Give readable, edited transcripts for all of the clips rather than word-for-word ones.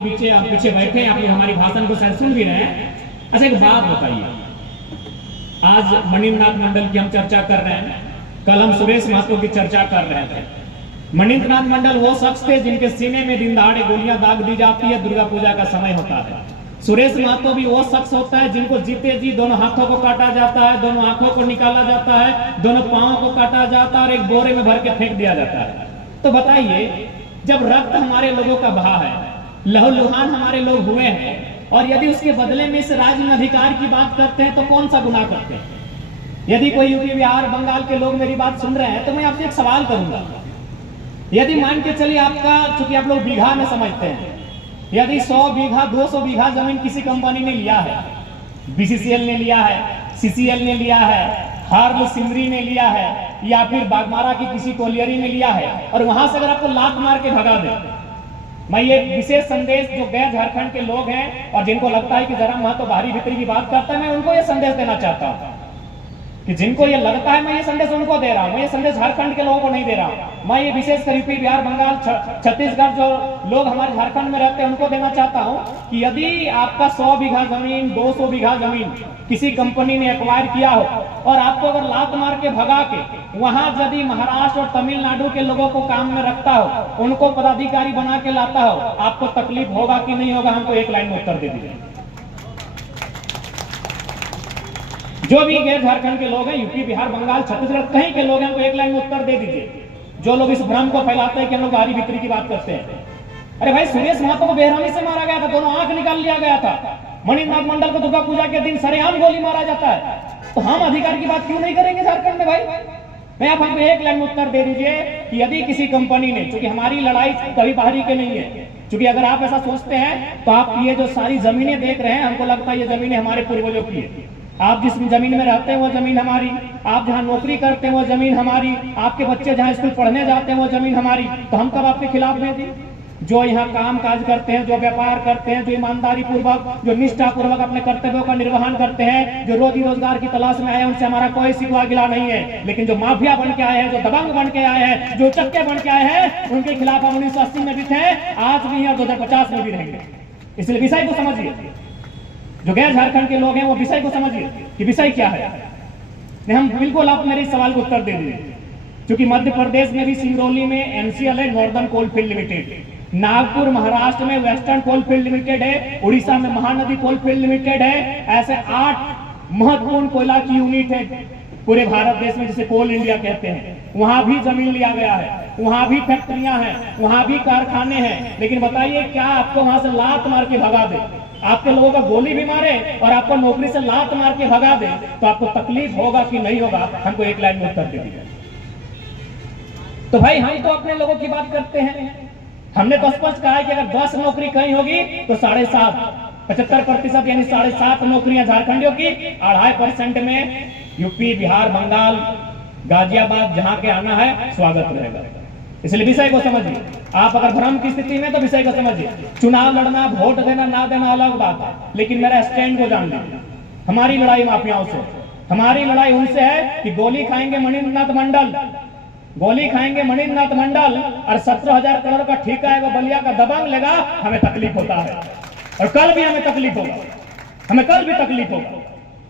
पीछे आप पीछे बैठे हैं, आप लोग हमारी भाषण को शायद सुन भी रहे हैं। अच्छा, एक बात बताइए, आज मणिन्द्रनाथ मंडल की हम चर्चा कर रहे हैं, कल हम सुरेश महतो की चर्चा कर रहे थे। मणिन्द्रनाथ मंडल वो शख्स थे जिनके सीने में दिन दहाड़े गोलियां दाग दी जाती है, दुर्गा पूजा का समय होता है। सुरेश महतो भी वो शख्स होता है जिनको जीते जी दोनों हाथों को काटा जाता है, दोनों आंखों को निकाला जाता है, दोनों पांवों को काटा जाता है और एक बोरे में भर के फेंक दिया जाता है। तो बताइए, जब रक्त हमारे लोगों का बहा है, लहूलुहान हमारे लोग हुए हैं, और यदि उसके बदले में इस राज्य में अधिकार की बात करते हैं तो कौन सा गुनाह करते हैं? यदि कोई यूपी बिहार बंगाल के लोग मेरी बात सुन रहे हैं तो मैं आपसे एक सवाल करूंगा। यदि मान के चलिए आपका, चूंकि आप लोग बीघा में समझते हैं, यदि 100 बीघा 200 बीघा जमीन किसी कंपनी ने लिया है, बीसीसीएल ने लिया है, सीसीएल ने लिया है, हार्ल सिमरी ने लिया है, या फिर बागमारा की किसी कोलियरी ने लिया है, और वहां से अगर आपको लात मार के भगा दे, मैं ये विशेष संदेश जो गैर झारखंड के लोग हैं और जिनको लगता है कि जरा महतो बाहरी भीतरी की बात करता है, मैं उनको ये संदेश देना चाहता हूं कि जिनको ये लगता है मैं ये संदेश उनको दे रहा हूं, मैं ये संदेश झारखंड के लोगों को नहीं दे रहा हूं। मैं ये विशेष यूपी बिहार बंगाल छत्तीसगढ़ जो लोग हमारे झारखंड में रहते हैं उनको देना चाहता हूं कि यदि आपका 100 बीघा जमीन 200 बीघा जमीन किसी कंपनी ने एक्वायर किया हो और आपको अगर लात मार के भगा के वहां यदि महाराष्ट्र और तमिलनाडु के लोगों को काम में रखता हो, उनको पदाधिकारी बना के लाता हो, आपको तकलीफ होगा कि नहीं होगा? हमको एक लाइन में उत्तर दे दीजिए। जो भी गैर झारखंड के लोग हैं, यूपी बिहार बंगाल छत्तीसगढ़ कहीं के लोग हैं, हमको एक लाइन में उत्तर दे दीजिए। जो लोग इस भ्रम को फैलाते हैं कि हम लोग बाहरी भीतरी की बात करते हैं, अरे भाई, सुरेश महतो को बेरहमी से मारा गया था, दोनों आंख निकाल लिया गया था। मणिन्द्रनाथ मंडल को दुर्गा पूजा के दिन सरेआम गोली मारा जाता है, तो हम अधिकार की बात क्यों नहीं करेंगे झारखंड में? भाई, मैं आप हमको एक लाइन में उत्तर दे दीजिए कि यदि किसी कंपनी ने, चूंकि हमारी लड़ाई कभी बाहरी के नहीं है, क्योंकि अगर आप ऐसा सोचते हैं तो आप ये जो सारी जमीनें देख रहे हैं, हमको लगता है ये जमीनें हमारे पूर्वजों की है। आप जिस जमीन में रहते हैं वो जमीन हमारी, आप जहां नौकरी करते हैं वो जमीन हमारी, आपके बच्चे जहां स्कूल पढ़ने जाते हैं वो जमीन हमारी, तो हम कब आपके खिलाफ नहीं दी? जो यहाँ काम काज करते हैं, जो व्यापार करते हैं, जो ईमानदारी पूर्वक, जो निष्ठा पूर्वक अपने कर्तव्यों का निर्वहन करते हैं, जो रोजी रोजगार की तलाश में आए हैं, उनसे हमारा कोई सिकवा गिला नहीं है। लेकिन जो माफिया बन के आए हैं, जो दबंग बन के आए हैं, जो चक्के बन के आए हैं, उनके खिलाफ हम 1980 में भी थे, आज भी हैं और 2050 में भी रहेंगे। इसलिए विषय को समझिए। जो गैर झारखंड के लोग हैं वो विषय को समझिए कि विषय क्या है। हम बिल्कुल, आप मेरे सवाल को उत्तर दे दीजिए। क्योंकि मध्य प्रदेश में भी सिंगरौली में एनसीएल है, northern coalfield limited, Nagpur Maharashtra में वेस्टर्न कोलफील्ड लिमिटेड है, उड़ीसा में महानदी कोलफील्ड लिमिटेड है। ऐसे 8 महत्वपूर्ण कोयला की यूनिट है पूरे भारत देश में, जिसे कोल इंडिया कहते हैं। वहां भी जमीन लिया गया है, वहां भी फैक्ट्रियां हैं, वहां भी कारखाने हैं। लेकिन बताइए, क्या आपको वहां से लात मार के भगा दे, आपके लोगों का गोली भी मारे और आपको नौकरी से लात मार के भगा दे, तो आपको तकलीफ होगा कि नहीं होगा? हमको एक लाइन में उत्तर दे दीजिए। तो भाई, हम तो अपने लोगों की बात करते हैं। हमने तो स्पष्ट कहा है कि अगर 10 नौकरी कहीं होगी तो 7.5 75% यानी 7.5 नौकरियां झारखंडियों की, 2.5% में यूपी बिहार बंगाल गाजियाबाद जहां के आना है, स्वागत रहेगा। इसलिए विषय को समझिए। आप अगर भ्रम की स्थिति में तो विषय को समझिए। चुनाव लड़ना, वोट देना ना देना अलग बात है, लेकिन मेरा स्टैंड को जान लीजिए। हमारी लड़ाई माफियाओं से, हमारी लड़ाई उनसे है कि गोली खाएंगे मणिन्द्रनाथ मंडल, गोली खाएंगे मणिन्द्रनाथ मंडल, और 17,000 करोड़ का ठेका है वो बलिया का दबंग लेगा, हमें तकलीफ होता है। और कल भी हमें तकलीफ होगा, हमें कल भी तकलीफ होगा।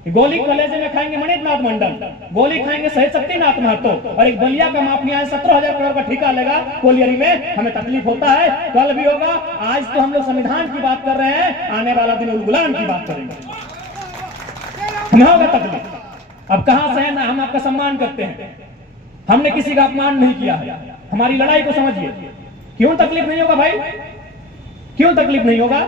गोली कलेजे में खाएंगे मणिन्द्रनाथ मंडल, गोली खाएंगे शहीद शक्तिनाथ महतो, और एक बलिया का माफिया है 17,000 करोड़ का ठेका लेगा कोलियरी में, हमें तकलीफ होता है, कल भी होगा। आज तो हम लोग संविधान की बात कर रहे हैं, आने वाला दिन उलगुलान की बात करेंगे, हमें होगा तकलीफ। अब कहां से है ना, हम आपका सम्मान करते हैं, हमने किसी का अपमान नहीं किया है। हमारी लड़ाई को समझिए। क्यों तकलीफ नहीं होगा भाई? क्यों तकलीफ नहीं होगा?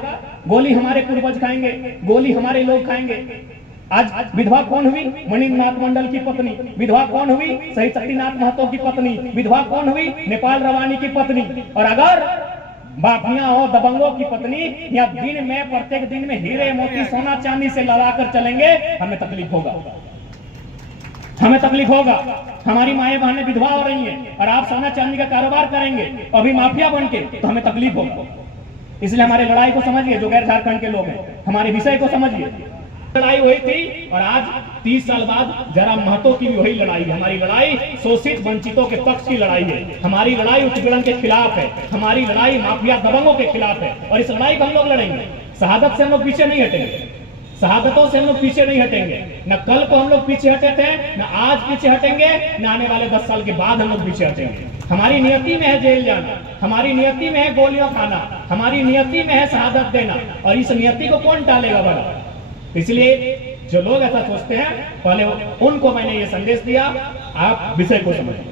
गोली हमारे पूर्वज खाएंगे, गोली हमारे लोग खाएंगे। आज विधवा कौन हुई? मणिन्द्रनाथ मंडल की पत्नी। विधवा कौन हुई? शहीद शक्तिनाथ महतो की पत्नी। विधवा कौन हुई? नेपाल रवानी की पत्नी। और अगर माफिया हो, दबंगों की पत्नी, या दिन में प्रत्येक दिन में हीरे मोती सोना चांदी से लगा कर चलेंगे, हमें तकलीफ होगा, हमें तकलीफ होगा। हमारी माएं बहनें विधवा हो रही हैं और आप सोना चांदी का कारोबार करेंगे अभी माफिया बन के, तो हमें तकलीफ होगा। इसलिए हमारे लड़ाई को समझिए। जो गैर झारखंड के लोग हैं, हमारे विषय को समझिए। लड़ाई हुई थी और आज 30 साल बाद जरा महतो की भी वही लड़ाई है। हमारी लड़ाई शोषित वंचितों के पक्ष की लड़ाई है, हमारी लड़ाई उत्पीड़न के खिलाफ है, हमारी लड़ाई माफिया दबंगों के खिलाफ है। और इस लड़ाई को हम लोग लड़ेंगे, शहादत से हम लोग पीछे नहीं हटेंगे, शहादतों से हम लोग पीछे नहीं हटेंगे। न कल को हम लोग पीछे हटे थे, न आज पीछे हटेंगे, न आने वाले 10 साल के बाद हम लोग पीछे हटेंगे। हमारी नियति में है जेल जाना, हमारी नियति में है गोलियों खाना, हमारी नियति में है शहादत देना, और इस नियति को कौन टालेगा बड़ा। इसलिए जो लोग ऐसा सोचते हैं, पहले उनको मैंने ये संदेश दिया, आप विषय को समझें।